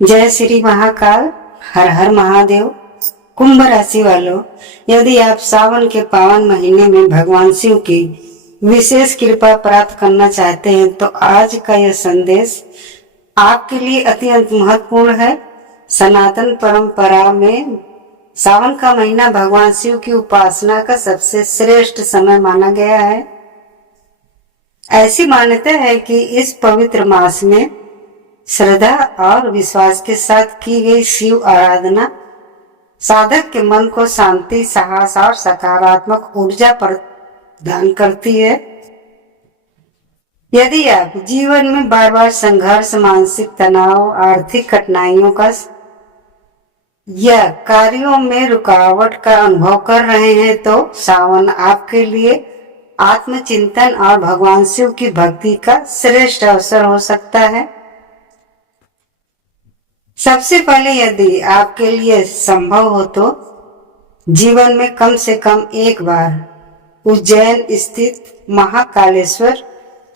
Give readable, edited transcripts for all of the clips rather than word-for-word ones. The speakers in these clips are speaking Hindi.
जय श्री महाकाल। हर हर महादेव। कुंभ राशि वालों, यदि आप सावन के पावन महीने में भगवान शिव की विशेष कृपा प्राप्त करना चाहते हैं तो आज का यह संदेश आपके लिए अत्यंत महत्वपूर्ण है। सनातन परंपरा में सावन का महीना भगवान शिव की उपासना का सबसे श्रेष्ठ समय माना गया है। ऐसी मान्यता है कि इस पवित्र मास में श्रद्धा और विश्वास के साथ की गई शिव आराधना साधक के मन को शांति, साहस और सकारात्मक ऊर्जा प्रदान करती है। यदि आप जीवन में बार बार संघर्ष, मानसिक तनाव, आर्थिक कठिनाइयों का या कार्यों में रुकावट का अनुभव कर रहे हैं तो सावन आपके लिए आत्मचिंतन और भगवान शिव की भक्ति का श्रेष्ठ अवसर हो सकता है। सबसे पहले यदि आपके लिए संभव हो तो जीवन में कम से कम एक बार उज्जैन स्थित महाकालेश्वर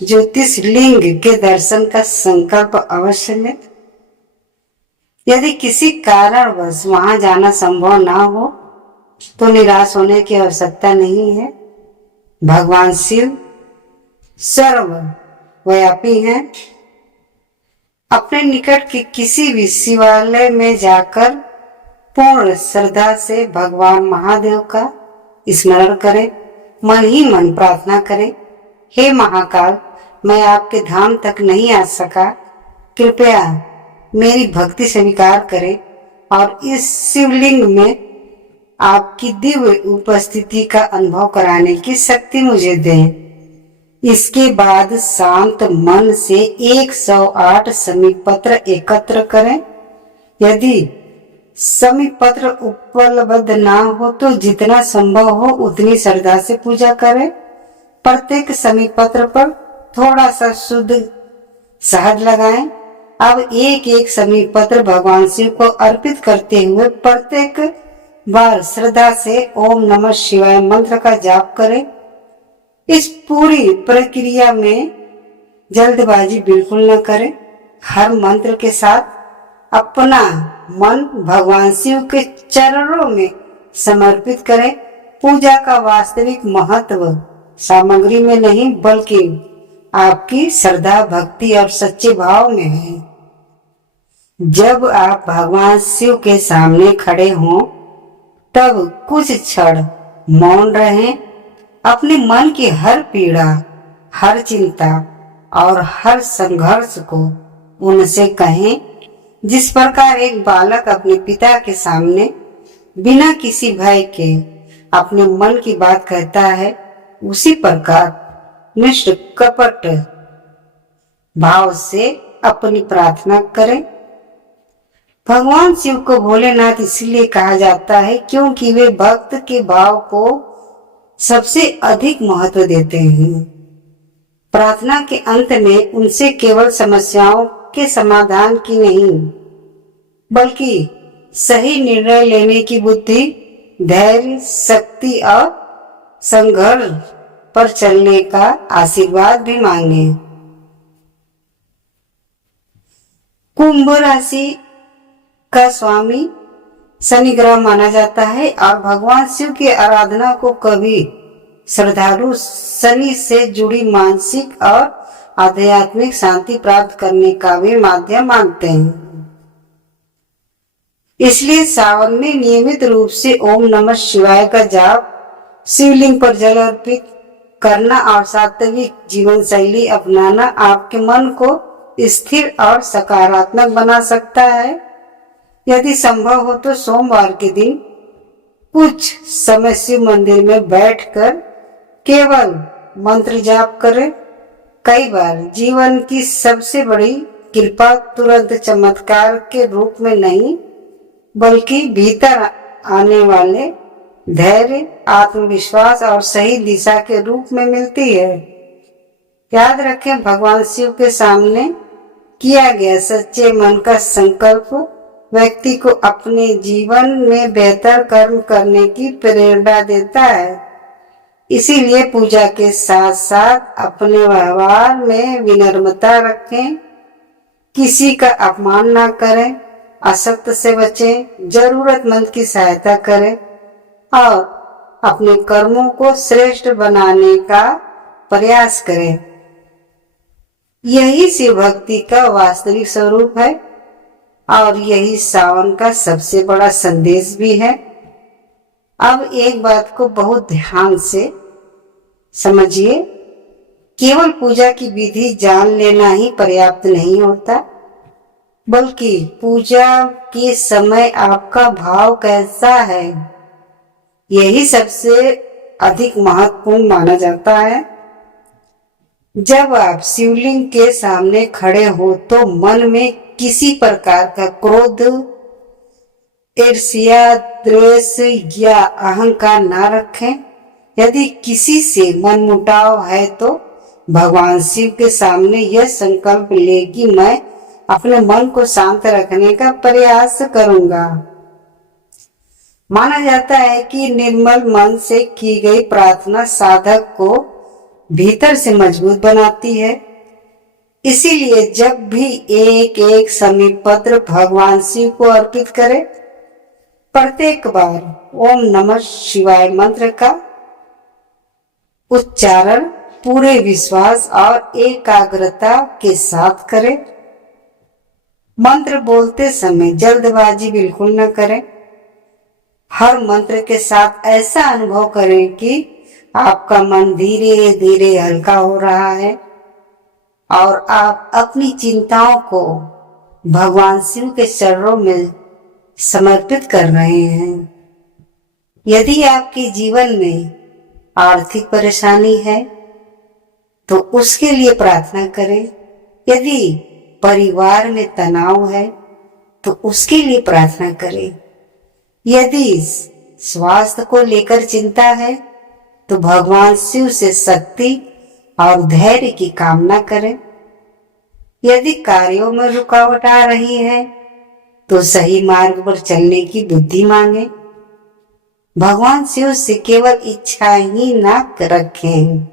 ज्योतिर्लिंग के दर्शन का संकल्प अवश्य लें। यदि किसी कारणवश वहां जाना संभव ना हो तो निराश होने की आवश्यकता नहीं है। भगवान शिव सर्वव्यापी हैं। अपने निकट के किसी भी शिवालय में जाकर पूर्ण श्रद्धा से भगवान महादेव का स्मरण करें। मन ही मन प्रार्थना करें, हे महाकाल, मैं आपके धाम तक नहीं आ सका, कृपया मेरी भक्ति स्वीकार करें और इस शिवलिंग में आपकी दिव्य उपस्थिति का अनुभव कराने की शक्ति मुझे दें। इसके बाद शांत मन से 108 समीप पत्र एकत्र करें। यदि समीप पत्र उपलब्ध ना हो तो जितना संभव हो उतनी श्रद्धा से पूजा करें। प्रत्येक समीप पत्र पर थोड़ा सा शुद्ध शहद लगाएं। अब एक एक समीप पत्र भगवान शिव को अर्पित करते हुए प्रत्येक बार श्रद्धा से ओम नमः शिवाय मंत्र का जाप करें। इस पूरी प्रक्रिया में जल्दबाजी बिल्कुल न करें। हर मंत्र के साथ अपना मन भगवान शिव के चरणों में समर्पित करें। पूजा का वास्तविक महत्व सामग्री में नहीं बल्कि आपकी श्रद्धा, भक्ति और सच्चे भाव में है। जब आप भगवान शिव के सामने खड़े हों तब कुछ क्षण मौन रहें। अपने मन की हर पीड़ा, हर चिंता और हर संघर्ष को उनसे कहें। जिस प्रकार एक बालक अपने पिता के सामने बिना किसी भय के अपने मन की बात कहता है, उसी प्रकार निष्कपट भाव से अपनी प्रार्थना करें। भगवान शिव को भोलेनाथ इसलिए कहा जाता है क्योंकि वे भक्त के भाव को सबसे अधिक महत्व देते हैं। प्रार्थना के अंत में उनसे केवल समस्याओं के समाधान की नहीं बल्कि सही निर्णय लेने की बुद्धि, धैर्य, शक्ति और संघर्ष पर चलने का आशीर्वाद भी मांगे। कुंभ राशि का स्वामी शनि ग्रह माना जाता है और भगवान शिव की आराधना को कभी श्रद्धालु शनि से जुड़ी मानसिक और आध्यात्मिक शांति प्राप्त करने का भी माध्यम मानते हैं। इसलिए सावन में नियमित रूप से ओम नमः शिवाय का जाप, शिवलिंग पर जल अर्पित करना और सात्विक जीवन शैली अपनाना आपके मन को स्थिर और सकारात्मक बना सकता है। यदि संभव हो तो सोमवार के दिन कुछ समय शिव मंदिर में बैठकर केवल मंत्र जाप करें। कई बार जीवन की सबसे बड़ी कृपा तुरंत चमत्कार के रूप में नहीं बल्कि भीतर आने वाले धैर्य, आत्मविश्वास और सही दिशा के रूप में मिलती है। याद रखें, भगवान शिव के सामने किया गया सच्चे मन का संकल्प व्यक्ति को अपने जीवन में बेहतर कर्म करने की प्रेरणा देता है। इसीलिए पूजा के साथ साथ अपने व्यवहार में विनम्रता रखें, किसी का अपमान ना करें असत्य से बचें, जरूरतमंद की सहायता करें और अपने कर्मों को श्रेष्ठ बनाने का प्रयास करें। यही शिव भक्ति का वास्तविक स्वरूप है और यही सावन का सबसे बड़ा संदेश भी है। अब एक बात को बहुत ध्यान से समझिए, केवल पूजा की विधि जान लेना ही पर्याप्त नहीं होता, बल्कि पूजा के समय आपका भाव कैसा है, यही सबसे अधिक महत्वपूर्ण माना जाता है। जब आप शिवलिंग के सामने खड़े हो तो मन में किसी प्रकार का क्रोध, ईर्ष्या, द्वेष या अहंकार ना रखें। यदि किसी से मनमुटाव है तो भगवान शिव के सामने यह संकल्प ले कि मैं अपने मन को शांत रखने का प्रयास करूंगा। माना जाता है कि निर्मल मन से की गई प्रार्थना साधक को भीतर से मजबूत बनाती है। इसीलिए जब भी एक एक समीप पत्र भगवान शिव को अर्पित करें, प्रत्येक बार ओम नमः शिवाय मंत्र का उच्चारण पूरे विश्वास और एकाग्रता के साथ करें। मंत्र बोलते समय जल्दबाजी बिल्कुल न करें। हर मंत्र के साथ ऐसा अनुभव करें कि आपका मन धीरे धीरे हल्का हो रहा है और आप अपनी चिंताओं को भगवान शिव के चरणों में समर्पित कर रहे हैं। यदि आपके जीवन में आर्थिक परेशानी है तो उसके लिए प्रार्थना करें। यदि परिवार में तनाव है तो उसके लिए प्रार्थना करें। यदि स्वास्थ्य को लेकर चिंता है तो भगवान शिव से शक्ति और धैर्य की कामना करें। यदि कार्यों में रुकावट आ रही है तो सही मार्ग पर चलने की बुद्धि मांगे। भगवान शिव से केवल इच्छा ही ना रखें,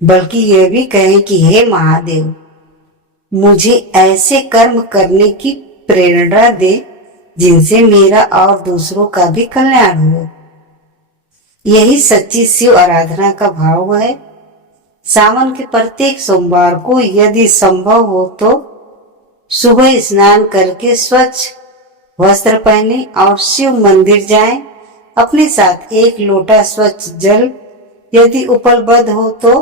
बल्कि यह भी कहें कि हे महादेव, मुझे ऐसे कर्म करने की प्रेरणा दे जिनसे मेरा और दूसरों का भी कल्याण हो। यही सच्ची शिव आराधना का भाव है। सावन के प्रत्येक सोमवार को यदि संभव हो तो सुबह स्नान करके स्वच्छ वस्त्र पहने और शिव मंदिर जाएं। अपने साथ एक लोटा स्वच्छ जल, यदि उपलब्ध हो तो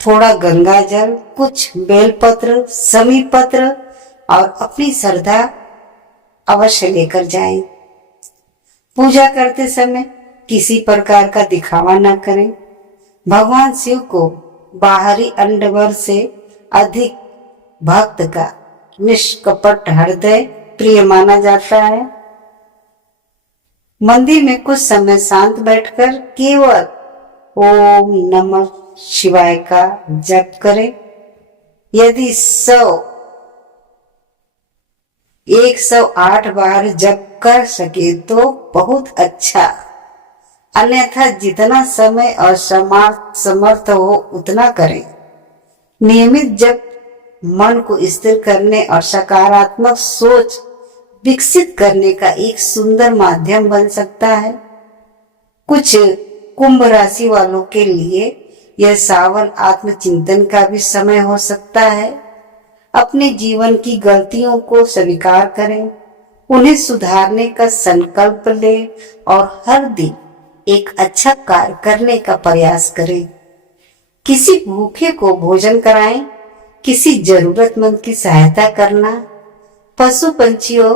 थोड़ा गंगा जल, कुछ बेलपत्र, समी पत्र और अपनी श्रद्धा अवश्य लेकर जाएं। पूजा करते समय किसी प्रकार का दिखावा न करें। भगवान शिव को बाहरी अंडवर से अधिक भक्त का निष्कपट हृदय प्रिय माना जाता है। मंदिर में कुछ समय शांत बैठकर केवल ओम नमः शिवाय का जप करें। यदि 108 बार जप कर सके तो बहुत अच्छा, अन्यथा जितना समय और समर्थ हो उतना करें। नियमित जप मन को स्थिर करने और सकारात्मक सोच विकसित करने का एक सुंदर माध्यम बन सकता है। कुछ कुंभ राशि वालों के लिए यह सावन आत्मचिंतन का भी समय हो सकता है। अपने जीवन की गलतियों को स्वीकार करें, उन्हें सुधारने का संकल्प लें और हर दिन एक अच्छा कार्य करने का प्रयास करें। किसी भूखे को भोजन कराएं, किसी जरूरतमंद की सहायता करना, पशु पंछियों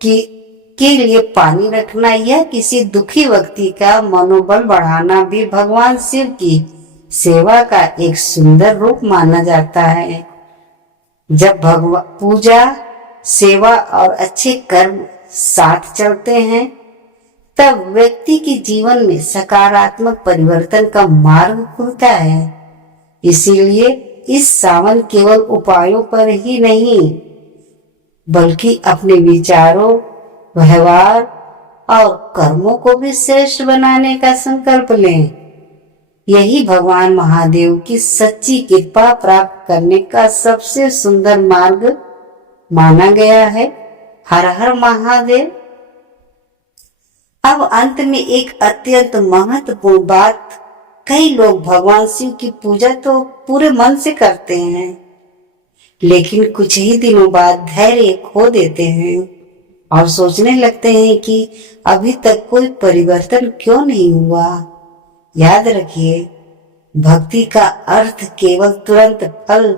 के लिए पानी रखना या किसी दुखी व्यक्ति का मनोबल बढ़ाना भी भगवान शिव की सेवा का एक सुंदर रूप माना जाता है। जब पूजा, सेवा और अच्छे कर्म साथ चलते हैं तब व्यक्ति के जीवन में सकारात्मक परिवर्तन का मार्ग खुलता है। इसीलिए इस सावन केवल उपायों पर ही नहीं बल्कि अपने विचारों, व्यवहार और कर्मों को भी श्रेष्ठ बनाने का संकल्प लें। यही भगवान महादेव की सच्ची कृपा प्राप्त करने का सबसे सुंदर मार्ग माना गया है। हर हर महादेव। अब अंत में एक अत्यंत महत्वपूर्ण बात, कई लोग भगवान शिव की पूजा तो पूरे मन से करते हैं, लेकिन कुछ ही दिनों बाद धैर्य खो देते हैं और सोचने लगते हैं कि अभी तक कोई परिवर्तन क्यों नहीं हुआ। याद रखिए, भक्ति का अर्थ केवल तुरंत फल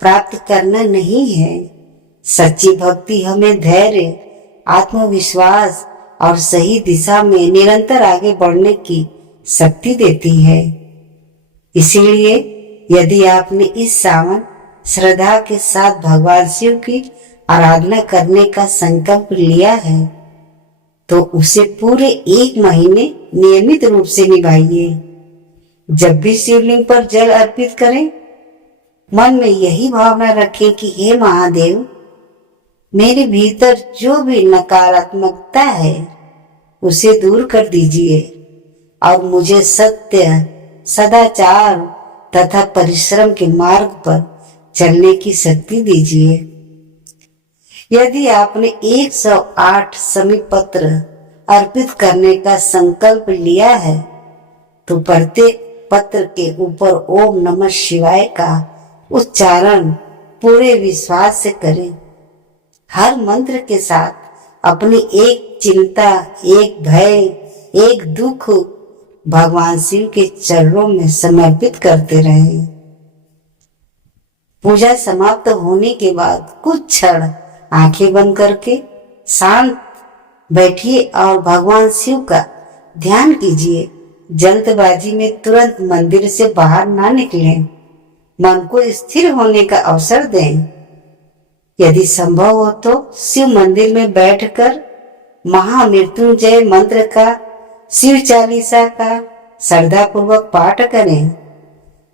प्राप्त करना नहीं है। सच्ची भक्ति हमें धैर्य, आत्मविश्वास और सही दिशा में निरंतर आगे बढ़ने की शक्ति देती है। इसीलिए यदि आपने इस सावन श्रद्धा के साथ भगवान शिव की आराधना करने का संकल्प लिया है, तो उसे पूरे 1 महीने नियमित रूप से निभाइए। जब भी शिवलिंग पर जल अर्पित करें, मन में यही भावना रखें कि हे महादेव, मेरे भीतर जो भी नकारात्मकता है उसे दूर कर दीजिए और मुझे सत्य, सदाचार तथा परिश्रम के मार्ग पर चलने की शक्ति दीजिए। यदि आपने 108 समीप पत्र अर्पित करने का संकल्प लिया है, तो प्रत्येक पत्र के ऊपर ओम नमः शिवाय का उच्चारण पूरे विश्वास से करें। हर मंत्र के साथ अपनी एक चिंता, एक भय, एक दुख भगवान शिव के चरणों में समर्पित करते रहें। पूजा समाप्त होने के बाद कुछ क्षण आंखें बंद करके शांत बैठिए और भगवान शिव का ध्यान कीजिए। जल्दबाजी में तुरंत मंदिर से बाहर ना निकलें। मन को स्थिर होने का अवसर दें। यदि संभव हो तो शिव मंदिर में बैठकर महामृत्युंजय मंत्र का, शिव चालीसा का श्रद्धा पूर्वक पाठ करें।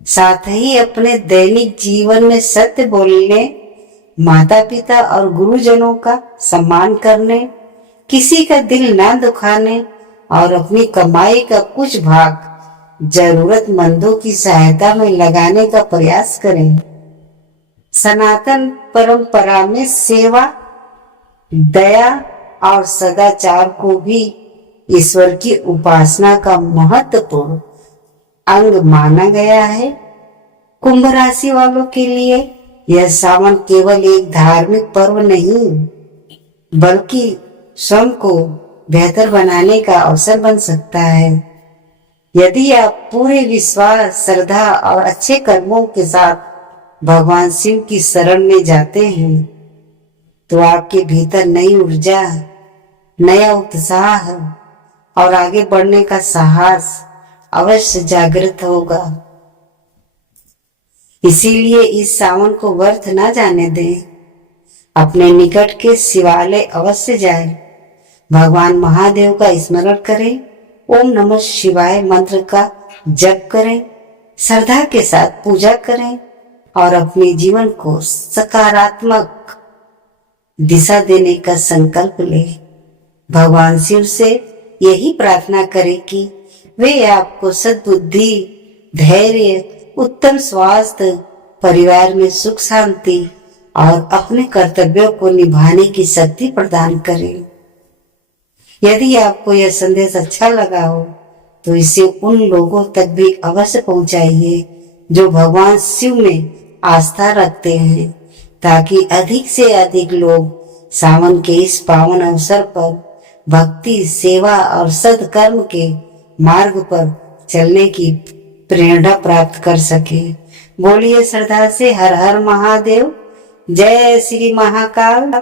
साथ ही अपने दैनिक जीवन में सत्य बोलने, माता पिता और गुरुजनों का सम्मान करने, किसी का दिल ना दुखाने और अपनी कमाई का कुछ भाग जरूरतमंदों की सहायता में लगाने का प्रयास करें। सनातन परंपरा में सेवा, दया और सदाचार को भी ईश्वर की उपासना का महत्वपूर्ण अंग माना गया है। कुंभ राशि वालों के लिए यह सावन केवल एक धार्मिक पर्व नहीं, बल्कि स्वयं को बेहतर बनाने का अवसर बन सकता है। यदि आप पूरे विश्वास, श्रद्धा और अच्छे कर्मों के साथ भगवान शिव की शरण में जाते हैं, तो आपके भीतर नई ऊर्जा, नया उत्साह और आगे बढ़ने का साहस अवश्य जागृत होगा। इसीलिए इस सावन को व्यर्थ ना जाने दें। अपने निकट के शिवालय अवश्य जाएं। भगवान महादेव का स्मरण करें, ओम नमः शिवाय मंत्र का जप करें, श्रद्धा के साथ पूजा करें और अपने जीवन को सकारात्मक दिशा देने का संकल्प लें। भगवान शिव से यही प्रार्थना करें कि वे आपको सद्बुद्धि, धैर्य, उत्तम स्वास्थ्य, परिवार में सुख शांति और अपने कर्तव्यों को निभाने की शक्ति प्रदान करें। यदि आपको यह संदेश अच्छा लगा हो तो इसे उन लोगों तक भी अवश्य पहुंचाइए जो भगवान शिव में आस्था रखते हैं, ताकि अधिक से अधिक लोग सावन के इस पावन अवसर पर भक्ति, सेवा और सद्कर्म के मार्ग पर चलने की प्रेरणा प्राप्त कर सके। बोलिए श्रद्धा से हर हर महादेव। जय श्री महाकाल।